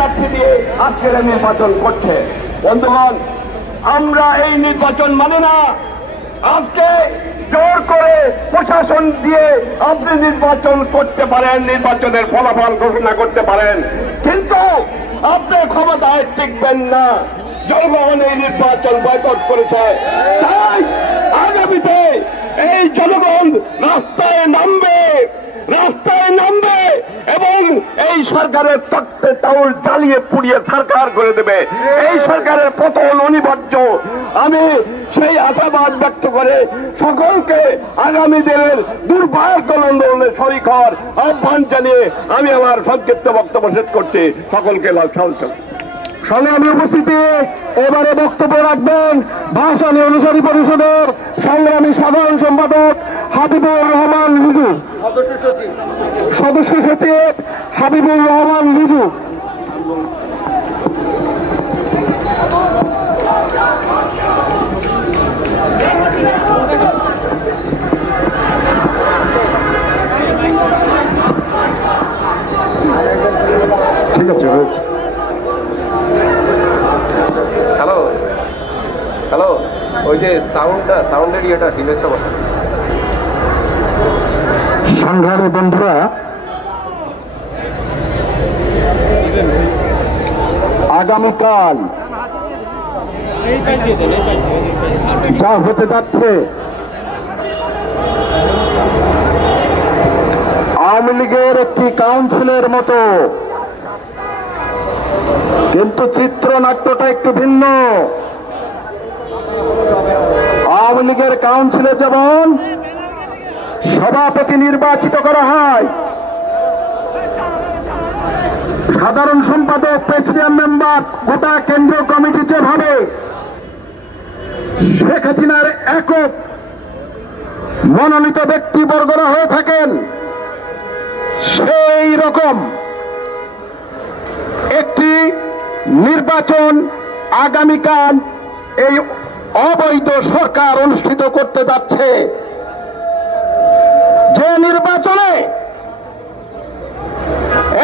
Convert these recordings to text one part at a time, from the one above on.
প্রার্থী দিয়ে আজকের নির্বাচন করছে। বন্ধুগণ, আমরা এই নির্বাচন মানে না। আজকে জোর করে প্রশাসন দিয়ে আপনি নির্বাচন করতে পারেন, নির্বাচনের ফলাফল ঘোষণা করতে পারেন, কিন্তু আপনি ক্ষমতায় টিকবেন না। জনগণ এই নির্বাচন বয়কট করেছে। তাই আগামীতে এই জনগণ রাস্তায় নামবে এবং এই সরকারের তত্ত্বে তাউল জ্বালিয়ে পুড়িয়ে সরকার করে দেবে। এই সরকারের পতন অনিবার্য। আমি সেই আশাবাদ ব্যক্ত করে সকলকে আগামী দিনের দুর্ভাগ্য আন্দোলনের শরিক হওয়ার আহ্বান জানিয়ে আমি আমার সংক্ষিপ্ত বক্তব্য শেষ করছি। সকলকে সংগ্রামী উপস্থিতি, এবারে বক্তব্য রাখবেন ভাষানী অনুসারী পরিষদের সংগ্রামী সাধারণ সম্পাদক হাবিবুর রহমান লিজু, সদস্য সচিব হাবিবুর রহমান লিজু। ঠিক আছে, হয়েছে। হ্যালো, ওই যে সাউন্ডের ইয়েটা ডিভাইসটা বসা। সংগ্রামী বন্ধুরা, আগামীকাল যা হতে যাচ্ছে, আওয়ামী লীগের একটি কাউন্সিলের মতো, কিন্তু চিত্রনাট্যটা একটু ভিন্ন। আওয়ামী লীগের কাউন্সিলে যেমন সভাপতি নির্বাচিত করা হয়, সাধারণ সম্পাদক, প্রেসিডিয়াম মেম্বার, গোটা কেন্দ্রীয় কমিটি যেভাবে শেখ হাসিনার একক মনোনীত ব্যক্তিবর্গরা হয়ে থাকেন, সেই রকম একটি নির্বাচন আগামীকাল এই অবৈধ সরকার অনুষ্ঠিত করতে যাচ্ছে। যে নির্বাচনে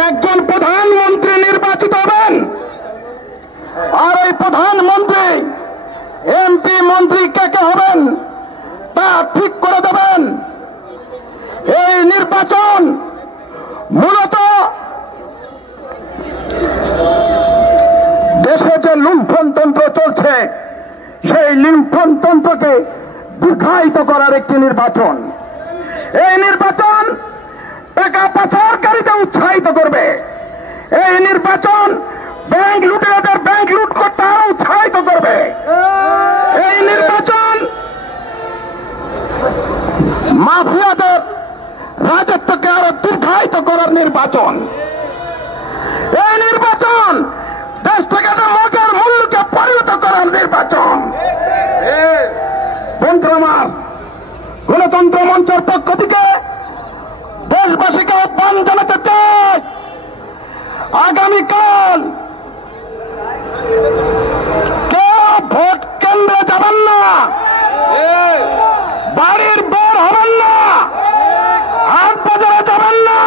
একজন প্রধানমন্ত্রী নির্বাচিত হবেন, আর এই প্রধানমন্ত্রী এমপি মন্ত্রী কে কে হবেন তা ঠিক করে দেবেন। এই নির্বাচন মূলত দেশে যে লুণ্ঠনতন্ত্র চলছে, সেই লুণ্ঠনতন্ত্রকে দীর্ঘায়িত করার একটি নির্বাচন। এই নির্বাচন টাকা পাচারকারীতে উৎসাহিত করবে। এই নির্বাচন ব্যাংক লুটেরাদের ব্যাংক লুট করতে আরো উৎসাহিত করবে। এই নির্বাচন মাফিয়াদের রাজত্বকে আরো দীর্ঘায়িত করার নির্বাচন। এই নির্বাচন দেশ থেকে মগের মূল্যকে পরিণত করার নির্বাচন। বন্ধুরা আমার, গণতন্ত্র মঞ্চের পক্ষ থেকে দেশবাসীকে আহ্বান জানাতে চাই, আগামীকাল কেউ ভোট কেন্দ্রে যাবেন না, বাড়ির বের হবেন না, হাট বাজারে যাবেন না,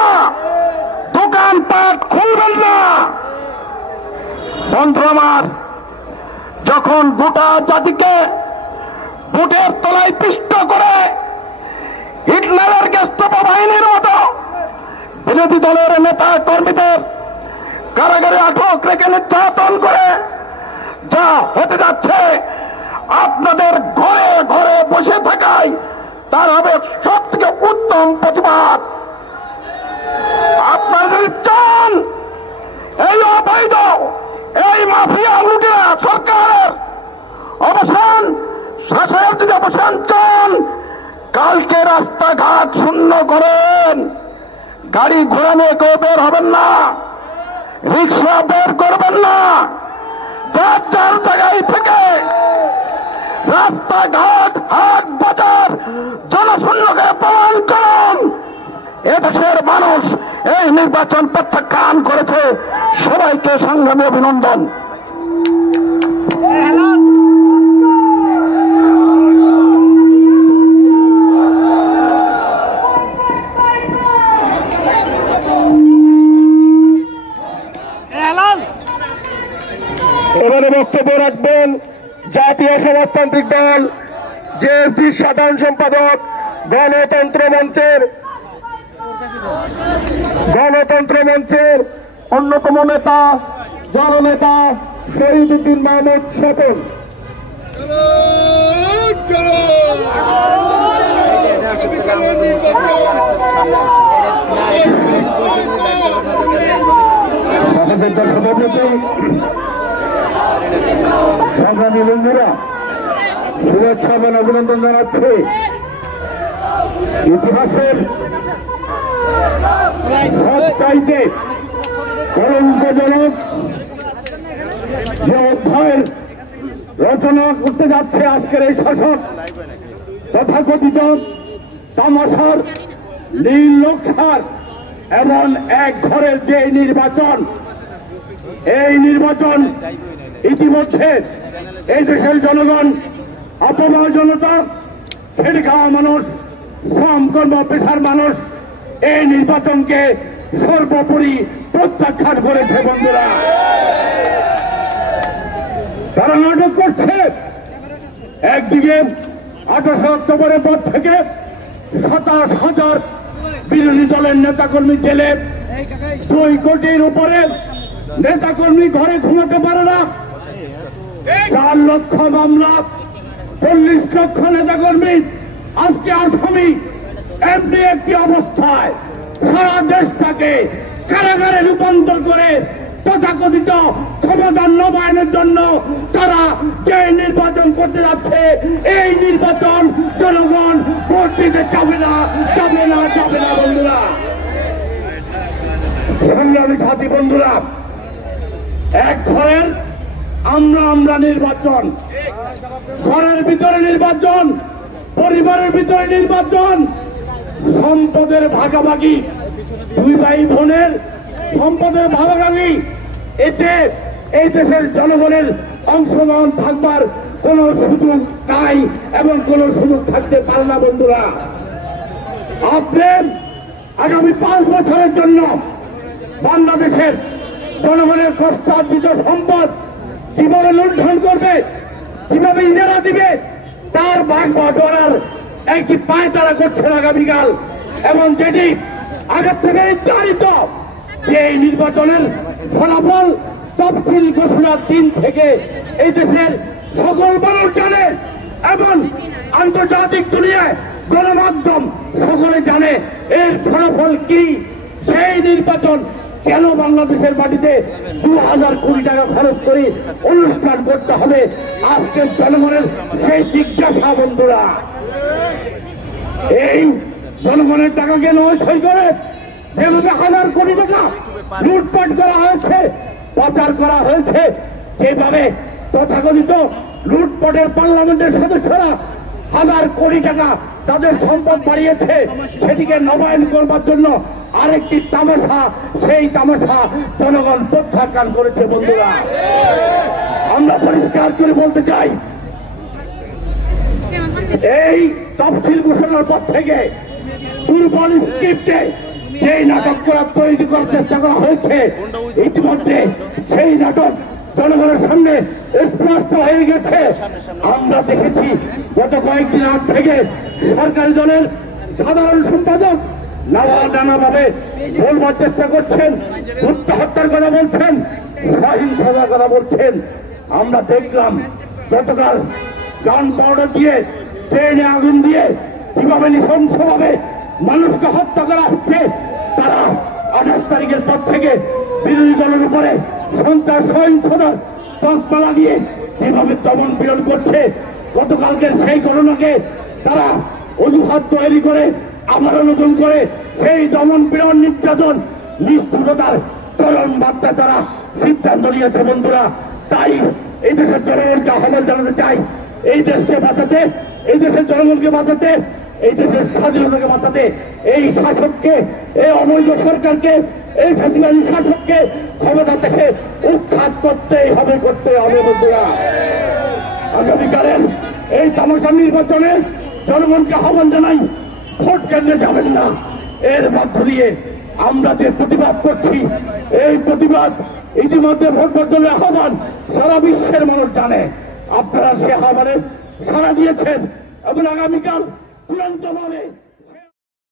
দোকানপাট খুলবেন না। বন্ধুরা আমার, যখন গোটা জাতিকে বুটের তলায় পিষ্ট করে হিটলারের গেস্টাপো বাহিনীর মতো বিরোধী দলের নেতা কর্মীদের কারাগারে আটক রেখে নির্যাতন করে যা হতে যাচ্ছে, আপনাদের ঘরে ঘরে বসে থাকায় তার হবে সব থেকে উত্তম প্রতিবাদ। আপনারা যদি চান এই অবৈধ এই মাফিয়া লুটেরা সরকারের অবসান, শাসনের যদি অবসান চান, কালকে রাস্তাঘাট শূন্য করেন, গাড়ি ঘোড়া নিয়ে কেউ বের হবেন না, রিক্সা বের করবেন না, যার যার জায়গায় থেকে রাস্তাঘাট হাট বাজার জনশূন্য করে প্রমাণ করুন এদেশের মানুষ এই নির্বাচন প্রত্যাখ্যান করেছে। সবাইকে সংগ্রামী অভিনন্দন। এলান এবারে বক্তব্য রাখবেন জাতীয় সমাজতান্ত্রিক দল জেএসডির সাধারণ সম্পাদক গণতন্ত্র মঞ্চের অন্যতম নেতা জননেতা শহীদ উদ্দিন মাহমুদ স্বপন। সংগ্রামী বন্ধুরা, শুভেচ্ছা এবং অভিনন্দন জানাচ্ছে। ইতিহাসের সবচাইতে কলঙ্কজনক যে অধ্যায়ের রচনা করতে যাচ্ছে আজকের এই শাসক, তথাকথিত তামাশার নীল নকশার এমন এক ঘরের যে নির্বাচন, এই নির্বাচন ইতিমধ্যে এই দেশের জনগণ, অপবাদ জনতা, খেটে খাওয়া মানুষ, শ্রম কর্ম পেশার মানুষ এই নির্বাচনকে সর্বোপরি প্রত্যাখ্যান করেছে। বন্ধুরা, তারা নাটক করছে। একদিকে 28 অক্টোবরের পর থেকে 27,000 বিরোধী দলের নেতাকর্মী জেলে, 2 কোটির উপরে নেতাকর্মী ঘরে ঘুমাতে পারে না, 4 লক্ষ মামলা, 40 লক্ষ নেতাকর্মী আজকে আসামি। এমনি একটি অবস্থায় সারা দেশটাকে কারাগারে রূপান্তর করে তথাকথিত ক্ষমতা নবায়নের জন্য তারা যে নির্বাচন করতে যাচ্ছে, এই নির্বাচন জনগণ ভোট দিতে যাবে না, যাবে না, যাবে না। বন্ধুরা, সংগ্রামী সাথী বন্ধুরা, এক ঘরের আমরা নির্বাচন, ঘরের ভিতরে নির্বাচন, পরিবারের ভিতরে নির্বাচন, সম্পদের ভাগাভাগি, 2 ভাই বোনের সম্পদের ভাগাভাগি, এতে এই দেশের জনগণের অংশগ্রহণ থাকবার কোন সুযোগ নাই এবং কোন সুযোগ থাকতে পারে না। বন্ধুরা, আপনি আগামী 5 বছরের জন্য বাংলাদেশের জনগণের কষ্টার্জিত সম্পদ কিভাবে লুণ্ঠন করবে, কিভাবে ইজারা দিবে, তার ভাগ বাটোয়ারার একটি পায়তারা করছেন আগামীকাল। এবং যেটি আগের থেকে নির্ধারিত যে এই নির্বাচনের ফলাফল তফসিল ঘোষণার দিন থেকে এই দেশের সকল মানুষ জানে এবং আন্তর্জাতিক দুনিয়ায় গণমাধ্যম সকলে জানে এর ফলাফল কি। সেই নির্বাচন কেন বাংলাদেশের মাটিতে 2000 কোটি টাকা খরচ করে অনুষ্ঠান করতে হবে, আজকের জনগণের সেই জিজ্ঞাসা। বন্ধুরা, এই জনগণের টাকাকে নয় করে যেভাবে 1000 কোটি টাকা লুটপাট করা হয়েছে, পাচার করা হয়েছে, যেভাবে তথাকথিত লুটপাটের পার্লামেন্টের সদস্যরা 1000 কোটি টাকা তাদের সম্পদ বাড়িয়েছে, সেটিকে নবায়ন করবার জন্য আরেকটি তামাশা, সেই তামাশা জনগণ প্রত্যাখ্যান করেছে। বন্ধুরা, আমরা পরিষ্কার করে বলতে চাই, এই তফসিল ঘোষণার পর থেকে দুর্বল স্ক্রিপ্টে যেই নাটক তৈরি করার চেষ্টা করা হয়েছে, ইতিমধ্যে সেই নাটক জনগণের সামনে স্পষ্ট হয়ে গেছে। আমরা দেখেছি গত কয়েকদিন আগ থেকে সরকারি দলের সাধারণ সম্পাদক নানাভাবে বলবার চেষ্টা করছেন, হত্যার কথা বলছেন, সহিংসতার কথা বলছেন। আমরা দেখলাম গতকাল গান পাউডার দিয়ে, ট্রেনে আগুন দিয়ে কিভাবে নৃশংসভাবে মানুষকে হত্যা করা হচ্ছে। তারা 28 তারিখের পর থেকে বিরোধী দলের উপরে সন্ত্রাস সহিংসতার তৎপা লাগিয়ে যেভাবে দমন পীড়ন করছে, গতকালকের সেই ঘটনাকে তারা অজুহাত তৈরি করে আবারও নতুন করে সেই দমন পীড়ন, নির্যাতন, নিষ্ঠুরতার চরম বার্তা তারা সিদ্ধান্ত নিয়েছে। বন্ধুরা, তাই এই দেশের জনগণকে আহ্বান জানাতে চাই, এই দেশকে বাঁচাতে, এই দেশের জনগণকে বাঁচাতে, এই দেশের স্বাধীনতাকে বাঁচাতে এই শাসককে, এই অবৈধ সরকারকে, এই ফ্যাসিবাদী শাসককে ক্ষমতা থেকে উৎখাত করতেই হবে, করতে হবে। বন্ধুরা, আগামীকালের এই তামাশা নির্বাচনে জনগণকে আহ্বান জানাই, ভোট কেন্দ্রে যাবেন না। এর মধ্য দিয়ে আমরা যে প্রতিবাদ করছি, এই প্রতিবাদ ইতিমধ্যে ভোট বর্জনের আহ্বান সারা বিশ্বের মানুষ জানে। আপনারা সে আহ্বানে সাড়া দিয়েছেন এবং আগামীকাল চূড়ান্তভাবে